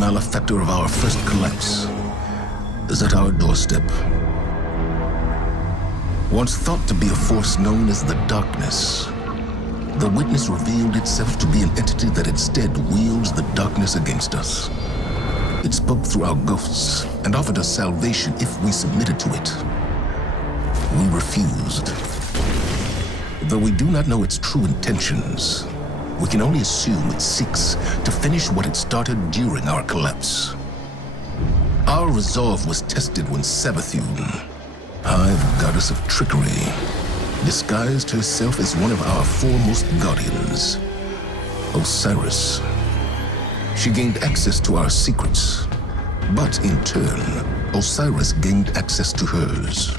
malefactor of our first collapse, is at our doorstep. Once thought to be a force known as the Darkness, the witness revealed itself to be an entity that instead wields the darkness against us. It spoke through our ghosts and offered us salvation if we submitted to it. We refused. Though we do not know its true intentions, we can only assume it seeks to finish what it started during our collapse. Our resolve was tested when Savathun, Hive Goddess of Trickery, disguised herself as one of our foremost guardians, Osiris. She gained access to our secrets, but in turn, Osiris gained access to hers.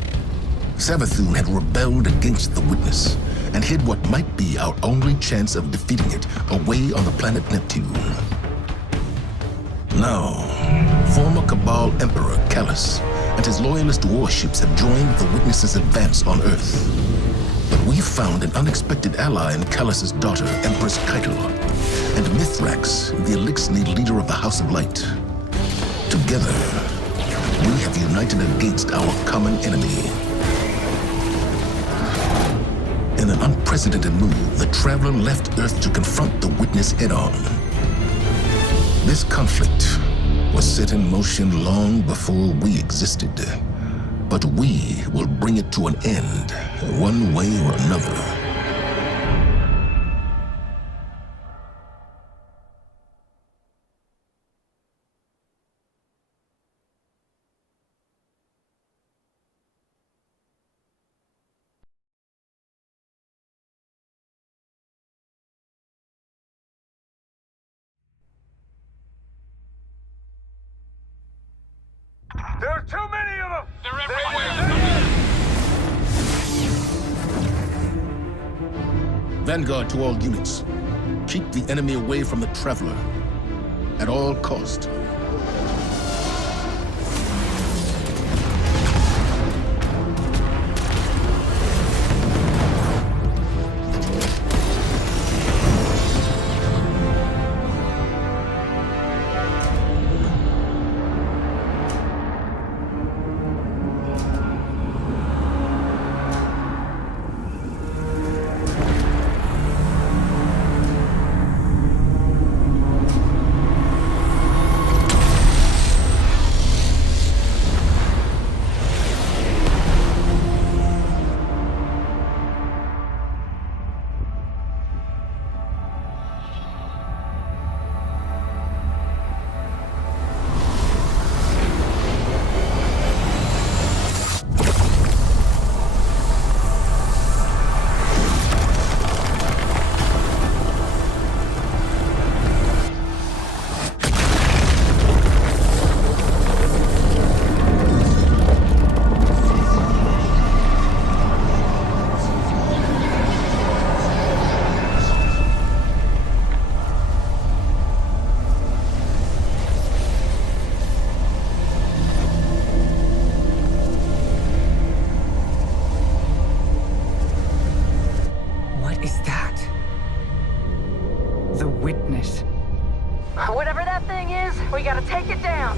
Savathun had rebelled against the Witness and hid what might be our only chance of defeating it away on the planet Neptune. Now, former Cabal Emperor Callus and his loyalist warships have joined the Witness's advance on Earth. But we found an unexpected ally in Callus's daughter, Empress Keitel, and Mithrax, the Elixni leader of the House of Light. Together, we have united against our common enemy. In an unprecedented move, the Traveler left Earth to confront the Witness head-on. This conflict was set in motion long before we existed, but we will bring it to an end, one way or another. There are too many of them! They're everywhere! Vanguard to all units. Keep the enemy away from the Traveler, at all cost. Whatever that thing is, we gotta take it down.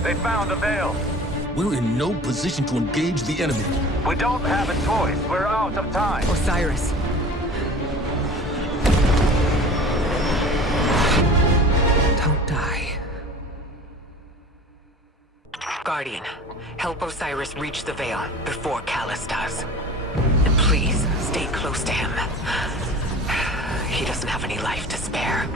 They found the veil. We're in no position to engage the enemy. We don't have a choice. We're out of time. Osiris. Don't die. Guardian, help Osiris reach the Veil before Callus does. And please, stay close to him. He doesn't have any life to spare.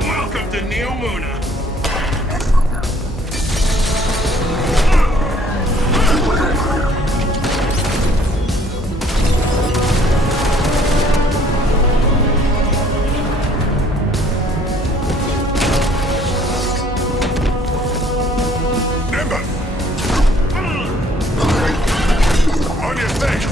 Welcome to Neo Muna. Nimbus! On your station!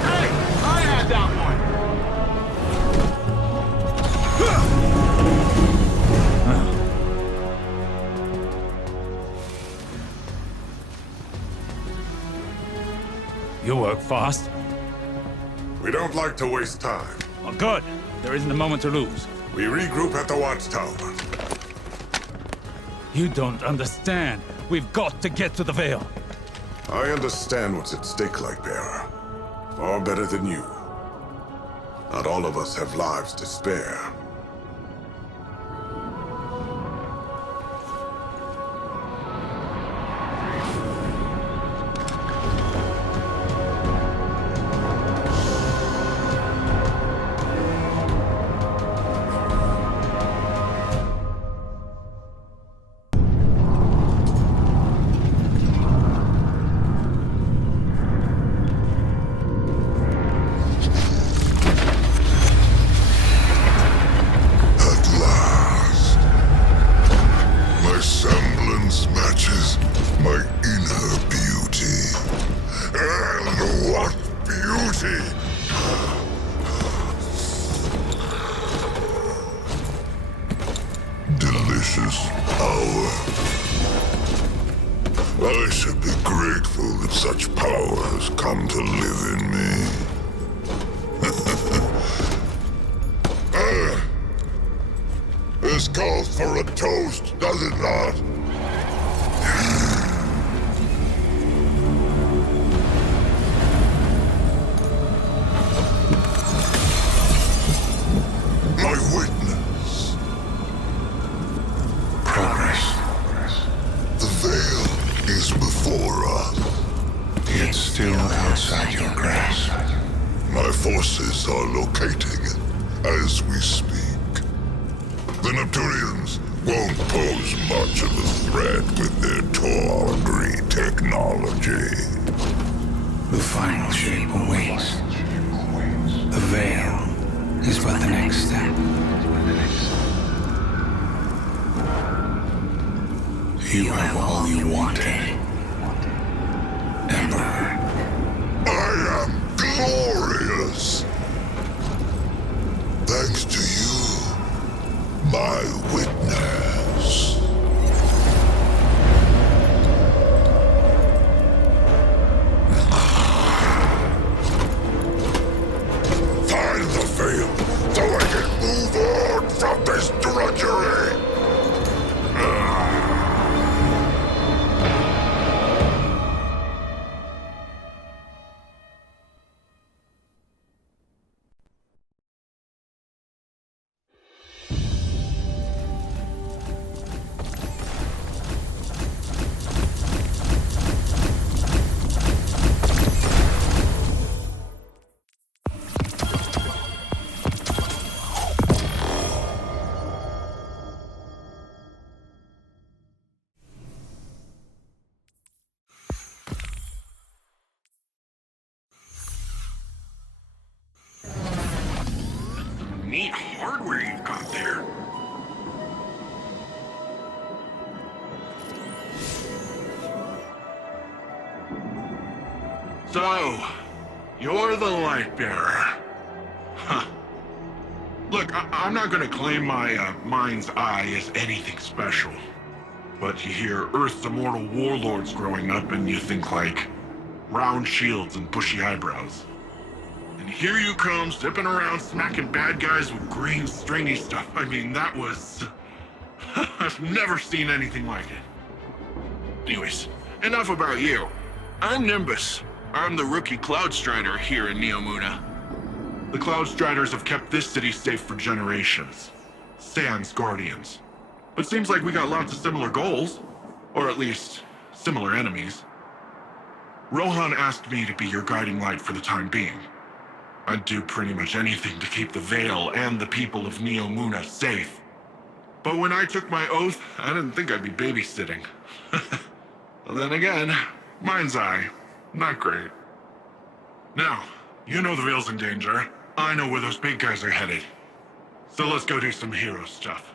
Hey, I had that one. You work fast. We don't like to waste time. Oh, good. There isn't a moment to lose. We regroup at the watchtower. You don't understand. We've got to get to the Veil. I understand what's at stake, Lightbearer. Far better than you. Not all of us have lives to spare. At last, my semblance matches my inner beauty. And what beauty! Delicious power. I should be grateful that such power has come to live in me. This calls for a toast, does it not? My witness. Progress. The veil is before us. Yet still outside your grasp. My forces are locating it as we speak. The Neptunians won't pose much of a threat with their tawdry technology. The final shape awaits. The veil is but the next step. You have all you wanted, Emperor. I am glorious! Thanks to you, my witness. Find the veil so I can move on from this drudgery! neat hardware you've got there. So, you're the light bearer. Huh. Look, I'm not gonna claim my mind's eye is anything special. But you hear Earth's immortal warlords growing up and you think like round shields and bushy eyebrows. And here you come, zipping around smacking bad guys with green stringy stuff. I mean, that was... I've never seen anything like it. Anyways, enough about you. I'm Nimbus. I'm the rookie Cloud Strider here in Neomuna. The Cloud Striders have kept this city safe for generations. Sans Guardians. But seems like we got lots of similar goals. Or at least, similar enemies. Rohan asked me to be your guiding light for the time being. I'd do pretty much anything to keep the Vale and the people of Neomuna safe. But when I took my oath, I didn't think I'd be babysitting. Well, then again, mind's eye, not great. Now, you know the Vale's in danger. I know where those big guys are headed. So let's go do some hero stuff.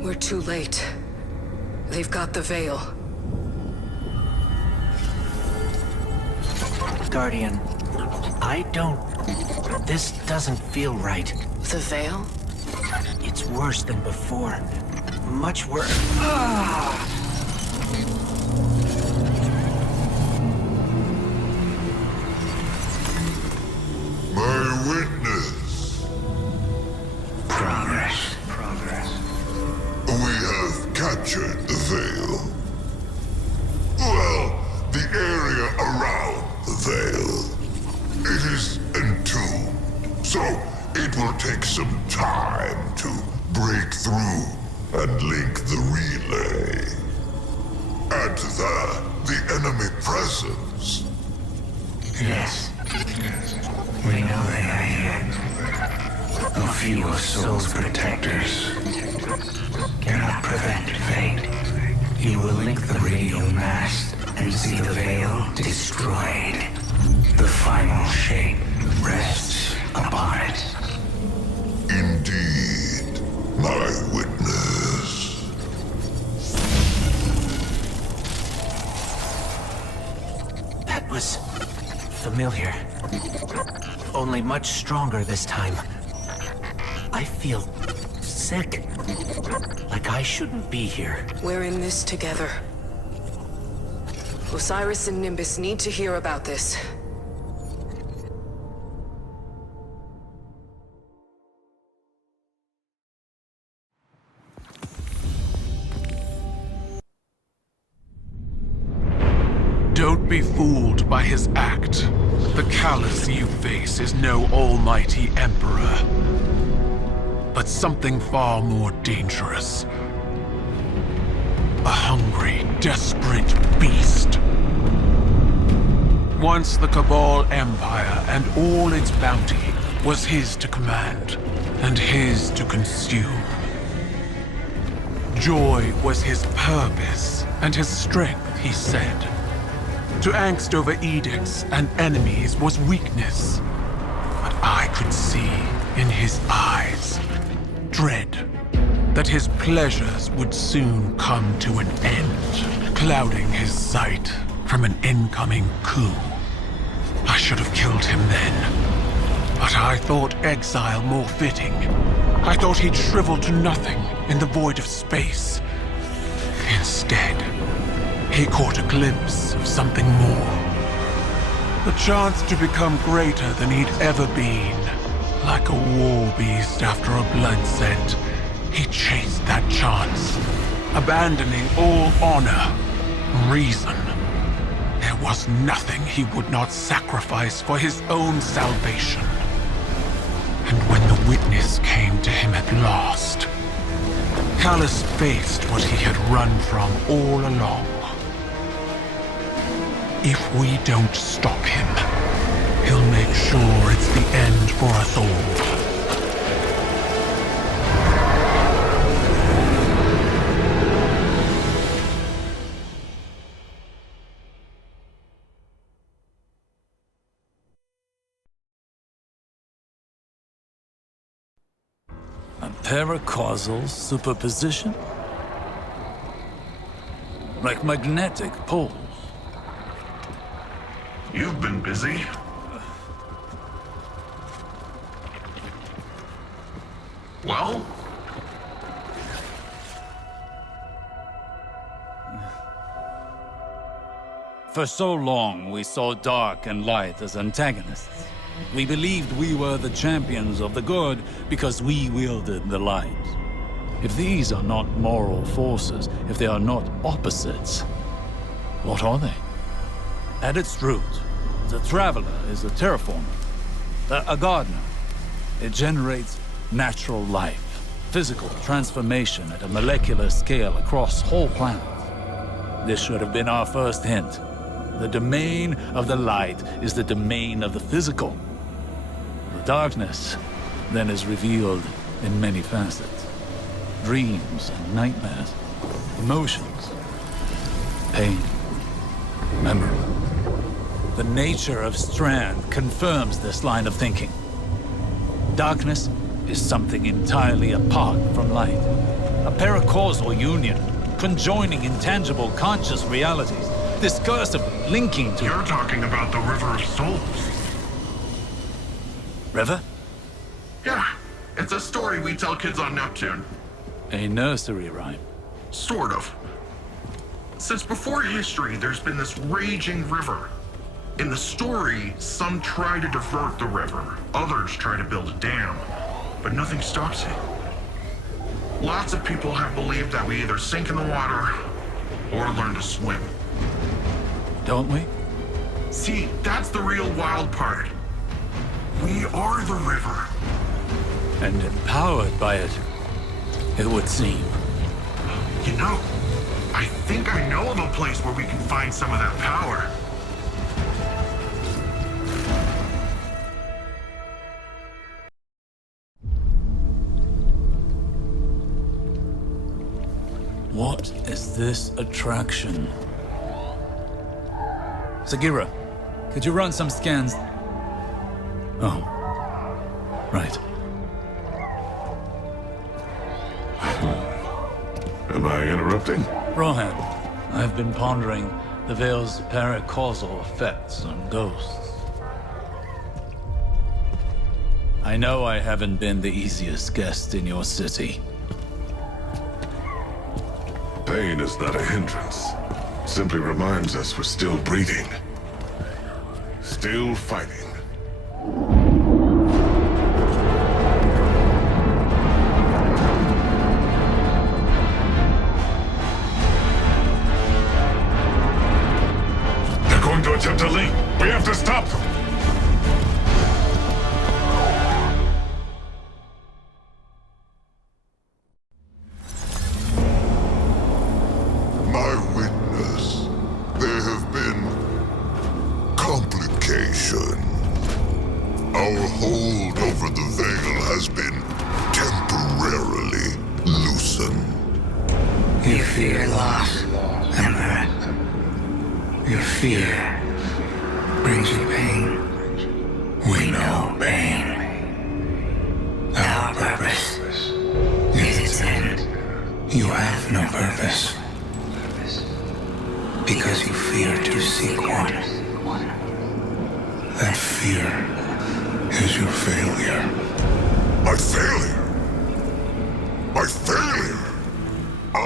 We're too late. They've got the Veil. Guardian, this doesn't feel right. The Veil? It's worse than before. Much worse. My witness. Progress. We have captured the Vale. Well, the area around the Vale. It is entombed, so it will take some time to break through and link the relay. Add to that the enemy presence. Yes. We know they are here. A few of Soul's protectors cannot prevent fate. You will link the radio mast and see the Veil destroyed. The final shape rests upon it. Indeed, my witness. That was familiar. Only much stronger this time. I feel sick. Like I shouldn't be here. We're in this together. Osiris and Nimbus need to hear about this. Don't be fooled by his act. The callous you face is no almighty emperor, but something far more dangerous. A hungry, desperate beast. Once the Cabal Empire and all its bounty was his to command, and his to consume. Joy was his purpose, and his strength, he said. To angst over edicts and enemies was weakness. But I could see in his eyes dread that his pleasures would soon come to an end, clouding his sight from an incoming coup. I should have killed him then, but I thought exile more fitting. I thought he'd shrivel to nothing in the void of space. Instead, he caught a glimpse of something more. The chance to become greater than he'd ever been. Like a war beast after a blood scent, he chased that chance, abandoning all honor, reason. There was nothing he would not sacrifice for his own salvation. And when the witness came to him at last, Callus faced what he had run from all along. If we don't stop him, he'll make sure it's the end for us all. A paracausal superposition? Like magnetic poles. You've been busy. Well? For so long, we saw dark and light as antagonists. We believed we were the champions of the good because we wielded the light. If these are not moral forces, if they are not opposites, what are they? At its root, the Traveler is a terraformer, a gardener. It generates natural life, physical transformation at a molecular scale across whole planets. This should have been our first hint. The domain of the light is the domain of the physical. The darkness then is revealed in many facets. Dreams and nightmares, emotions, pain, memory. The nature of Strand confirms this line of thinking. Darkness is something entirely apart from light. A paracausal union, conjoining intangible conscious realities, discursively linking to... You're talking about the River of Souls. River? Yeah, it's a story we tell kids on Neptune. A nursery rhyme. Sort of. Since before history, there's been this raging river. In the story, some try to divert the river, others try to build a dam, but nothing stops it. Lots of people have believed that we either sink in the water or learn to swim. Don't we? See, that's the real wild part. We are the river. And empowered by it, it would seem. You know, I think I know of a place where we can find some of that power. What is this attraction? Sagira, could you run some scans? Oh, right. Am I interrupting? Rohan, I've been pondering the Veil's paracausal effects on ghosts. I know I haven't been the easiest guest in your city. Pain is not a hindrance. Simply reminds us we're still breathing. Still fighting. They're going to attempt to leap. We have to stop them. Our hold over the Veil has been temporarily loosened. You fear loss, Emperor. Your fear brings you pain. We know pain. Our purpose is its end. You have no purpose. Because you fear to seek one. That fear is your failure. My failure? My failure? I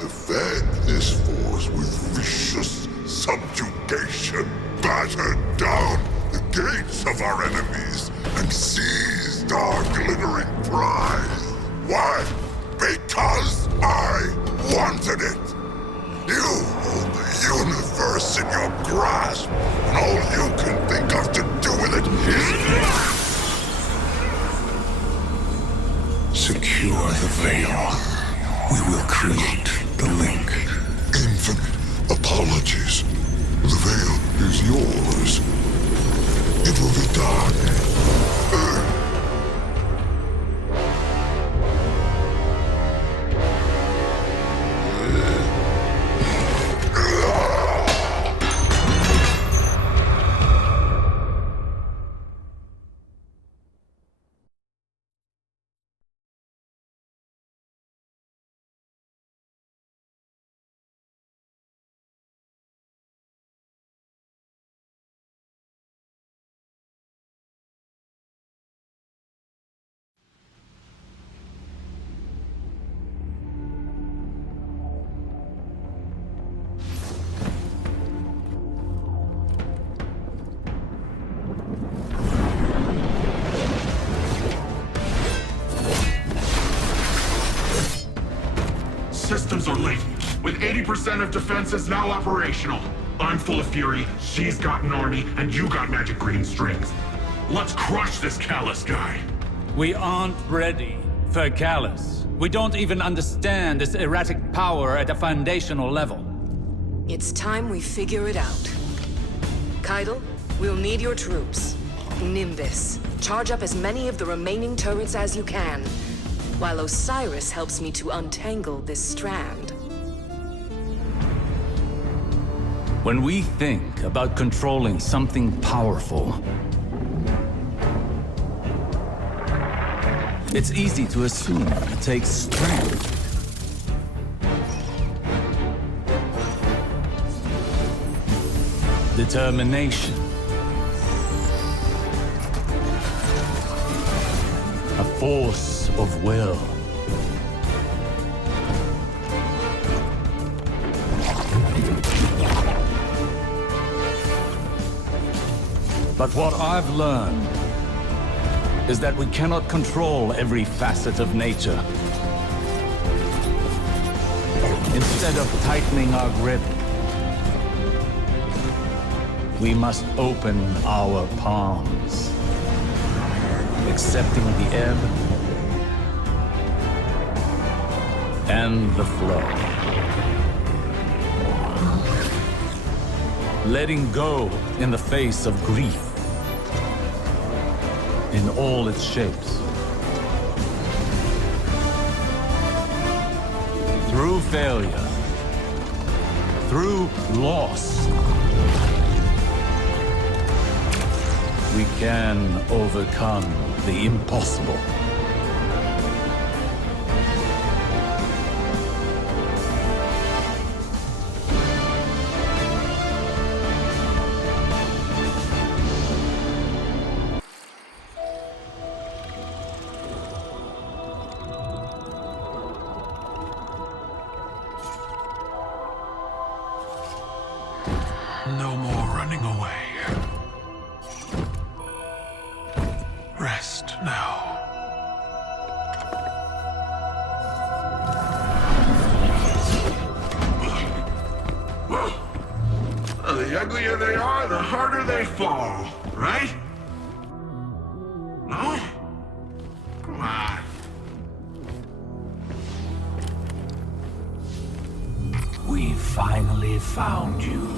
have fed this force with batter down the gates of our enemies and seized our glittering prize. Why? Because I wanted it. You hold the universe in your grasp, and all you can think of to do with it is secure the veil. We will create the link. Infinite apologies. The veil is yours. It will be done. Systems are late, with 80% of defenses now operational. I'm full of fury, she's got an army, and you got magic green strings. Let's crush this Callus guy. We aren't ready for Callus. We don't even understand this erratic power at a foundational level. It's time we figure it out. Keitel, we'll need your troops. Nimbus, charge up as many of the remaining turrets as you can, while Osiris helps me to untangle this strand. When we think about controlling something powerful, it's easy to assume it takes strength. Determination. A force of will. But what I've learned is that we cannot control every facet of nature. Instead of tightening our grip, we must open our palms, accepting the ebb and the flow. Letting go in the face of grief in all its shapes. Through failure, through loss, we can overcome the impossible. No more running away. Rest now. The uglier they are, the harder they fall, right? No? Come on. We finally found you.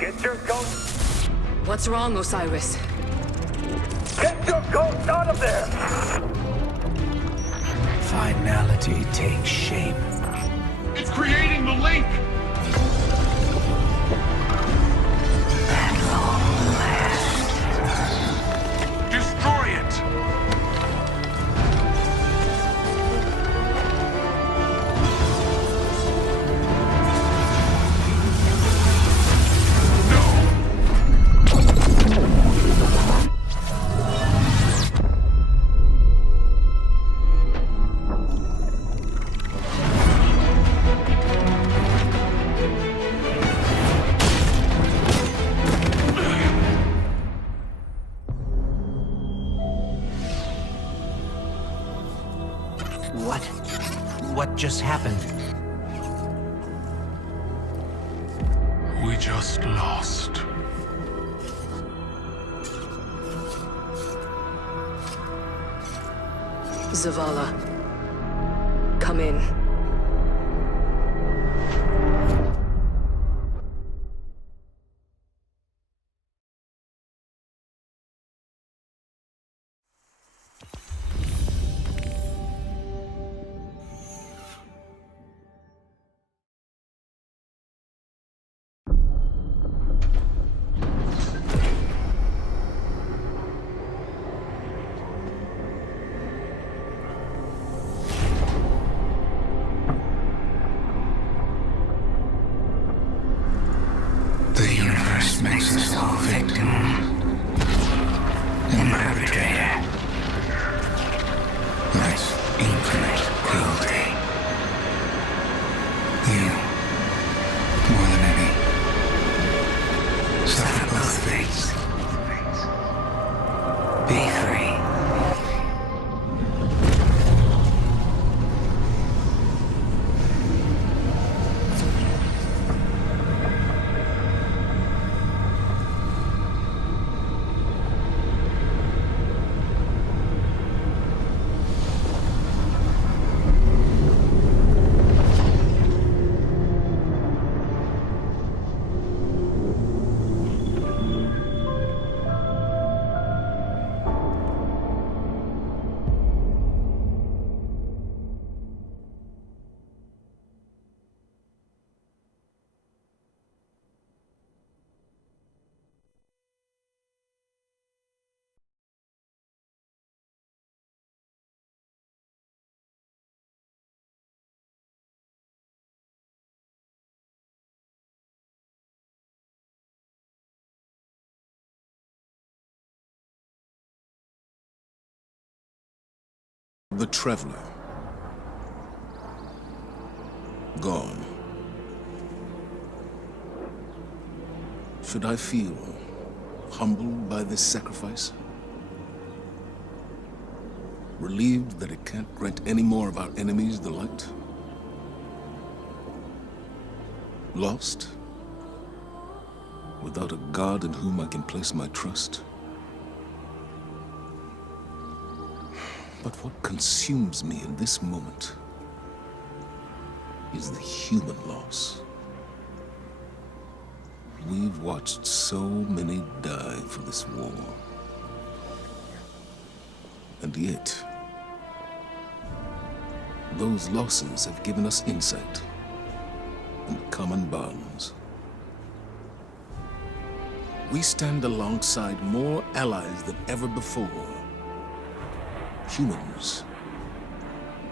Get your ghost! What's wrong, Osiris? Get your ghost out of there! Finality takes shape. It's creating the link! At long last. Destroy it! just happened? We just lost. Zavala, come in. The universe makes us all victim and perpetrator. That's infinite cruelty. You, more than any, suffer both fates. Be free. The Traveler. Gone. Should I feel humbled by this sacrifice? Relieved that it can't grant any more of our enemies the light? Lost? Without a God in whom I can place my trust? But what consumes me in this moment is the human loss. We've watched so many die for this war. And yet, those losses have given us insight and common bonds. We stand alongside more allies than ever before. Humans,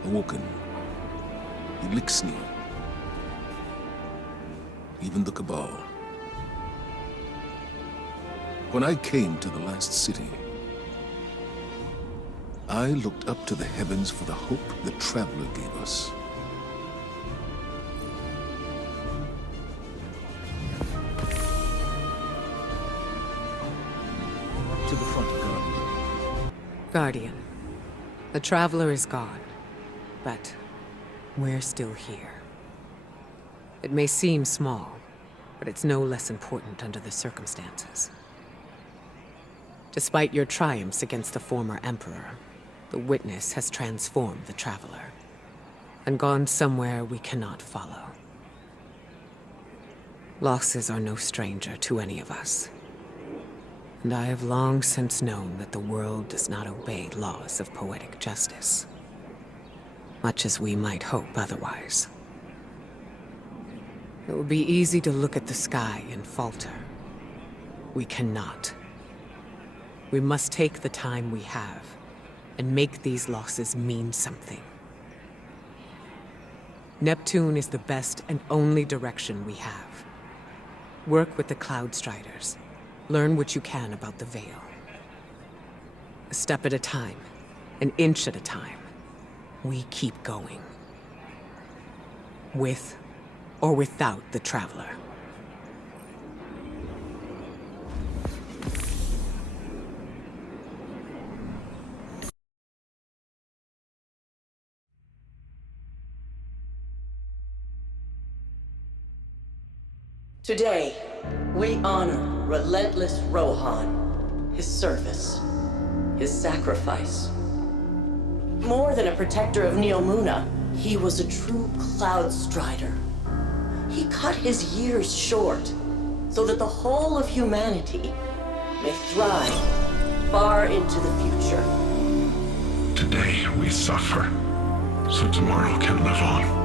Awoken, Elixir, even the Cabal. When I came to the last city, I looked up to the heavens for the hope the Traveler gave us. To the front, Guardian. Guardian. The Traveler is gone, but we're still here. It may seem small, but it's no less important under the circumstances. Despite your triumphs against the former Emperor, the Witness has transformed the Traveler, and gone somewhere we cannot follow. Losses are no stranger to any of us. And I have long since known that the world does not obey laws of poetic justice, much as we might hope otherwise. It would be easy to look at the sky and falter. We cannot. We must take the time we have and make these losses mean something. Neptune is the best and only direction we have. Work with the Cloud Striders. Learn what you can about the Veil. A step at a time, an inch at a time, we keep going. With or without the Traveler. Today, we honor relentless Rohan, his service, his sacrifice. More than a protector of Neomuna, he was a true Cloud Strider. He cut his years short so that the whole of humanity may thrive far into the future. Today we suffer, so tomorrow can live on.